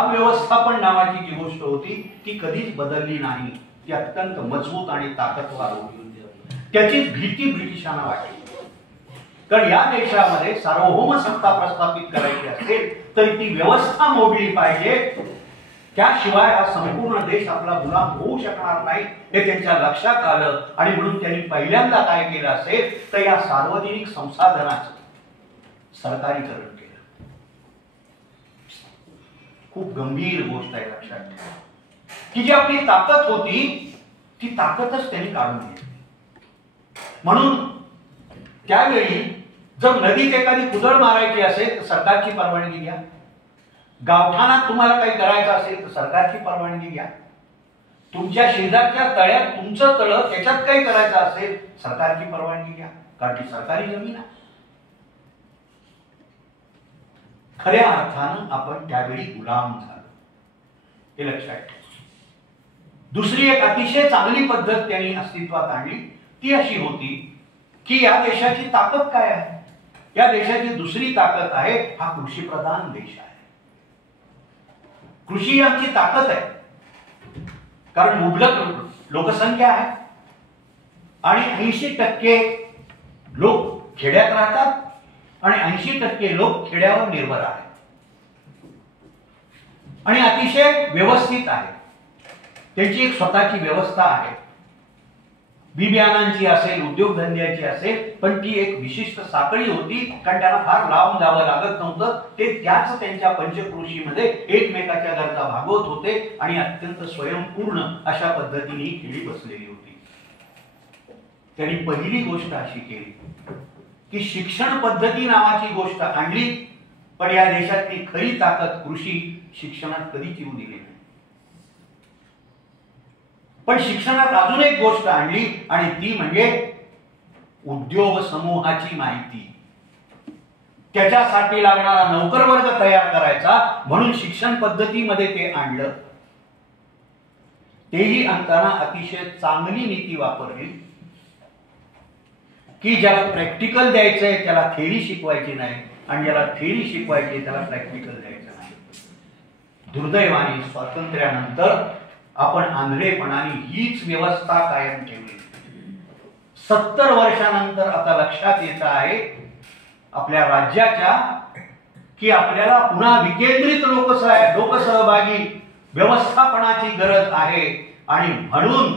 व्यवस्थापन नावाची जी गोष्ट होती ती कधीच बदलली नाही. ती अत्यंत मजबूत आणि ताकदवार होती. त्याची भीती ब्रिटिशांना वाटली. कारण या देशामध्ये सार्वभौम सत्ता प्रस्थापित करायची असेल तर ती व्यवस्था मोडली पाहिजे. त्याशिवाय हा संपूर्ण देश आपला गुलाम होऊ शकणार नाही हे त्यांच्या लक्षात आलं. आणि म्हणून त्यांनी पहिल्यांदा काय केलं असेल तर या सार्वजनिक संसाधनाचं सरकारीकरण केलं. खूप गंभीर गोष्ट आहे लक्षात ठेवा की जी आपली ताकद होती ती ताकदच त्यांनी काढून घेतली. म्हणून त्यावेळी जर नदीत एखादी कुदळ मारायची असेल तर सरकारची परवानगी घ्या. गावठाणात तुम्हाला काही करायचं असेल तर सरकारची परवानगी घ्या. तुमच्या शेजारच्या तळ्यात तुमचं तळ त्याच्यात काही करायचं असेल सरकारची परवानगी घ्या. कारण ती सरकारी जमीन आहे. खऱ्या अर्थानं आपण त्यावेळी गुलाम झालो हे लक्षात ठेवा. दुसरी एक अतिशय चांगली पद्धत त्यांनी अस्तित्वात आणली ती अशी होती की या देशाची ताकद काय आहे. या देशाची दुसरी ताकद आहे हा कृषीप्रधान देश आहे. कृषी आमची ताकद आहे. कारण मुबलक लोकसंख्या आहे आणि 80% लोक खेड्यात राहतात आणि 80% लोक खेड्यावर निर्भर आहेत आणि अतिशय व्यवस्थित आहे. त्यांची एक स्वतःची व्यवस्था आहे. बी बियाणांची असेल उद्योगधंद्याची असेल पण ती एक विशिष्ट साखळी होती. कारण त्यांना फार लांब जावं लागत नव्हतं. ते त्याच त्यांच्या पंचकृषीमध्ये एकमेकाच्या गरजा भागवत होते आणि अत्यंत स्वयंपूर्ण अशा पद्धतीने ही खेळी बसलेली होती. त्यांनी पहिली गोष्ट अशी केली की शिक्षण पद्धती नावाची गोष्ट आणली. पण या देशातली खरी ताकद कृषी शिक्षणात कधीच येऊ दिली नाही. पण शिक्षणात अजून एक गोष्ट आणली आणि ती म्हणजे उद्योग समूहाची माहिती. त्याच्यासाठी लागणारा नोकरवर्ग तयार करायचा म्हणून शिक्षण पद्धतीमध्ये ते आणलं. तेही आणताना अतिशय चांगली नीती वापरली की ज्याला प्रॅक्टिकल द्यायचंय त्याला थेरी शिकवायची नाही आणि ज्याला थेरी शिकवायची त्याला प्रॅक्टिकल द्यायचं नाही. दुर्दैवाने स्वातंत्र्यानंतर आपण आंधळेपणाने हीच व्यवस्था कायम ठेवली. 70 वर्षानंतर आता लक्षात येत आहे आपल्या राज्याच्या की आपल्याला पुन्हा विकेंद्रित लोकसहभागी व्यवस्थापनाची गरज आहे आणि म्हणून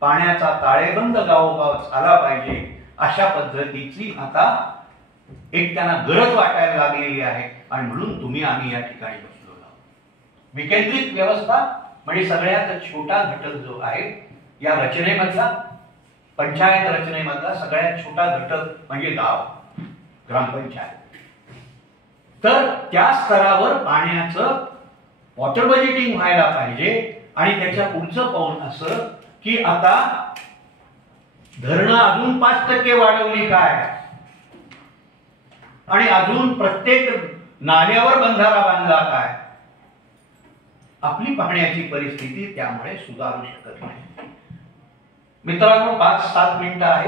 पाण्याचा ताळेबंद गावोगाव झाला पाहिजे अशा पद्धतीची आता एक त्यांना गरज वाटायला लागलेली आहे. आणि म्हणून तुम्ही आम्ही या ठिकाणी बसलो आहोत. विकेंद्रित व्यवस्था म्हणजे सगळ्यात छोटा घटक जो आहे या रचनेमधला पंचायत रचनेमधला सगळ्यात छोटा घटक म्हणजे गाव ग्रामपंचायत. तर त्या स्तरावर पाण्याचं वॉटर बजेटिंग व्हायला पाहिजे. आणि त्याच्या पुढचं पाऊल असं की आता धरणं अजून 5% वाढवली काय आणि अजून प्रत्येक नाल्यावर बंधारा बांधला काय. आपली पाण्याची परिस्थिती त्यामुळे सुधारू शकत नाही. मित्रांनो 5-7 मिनिटं आहे.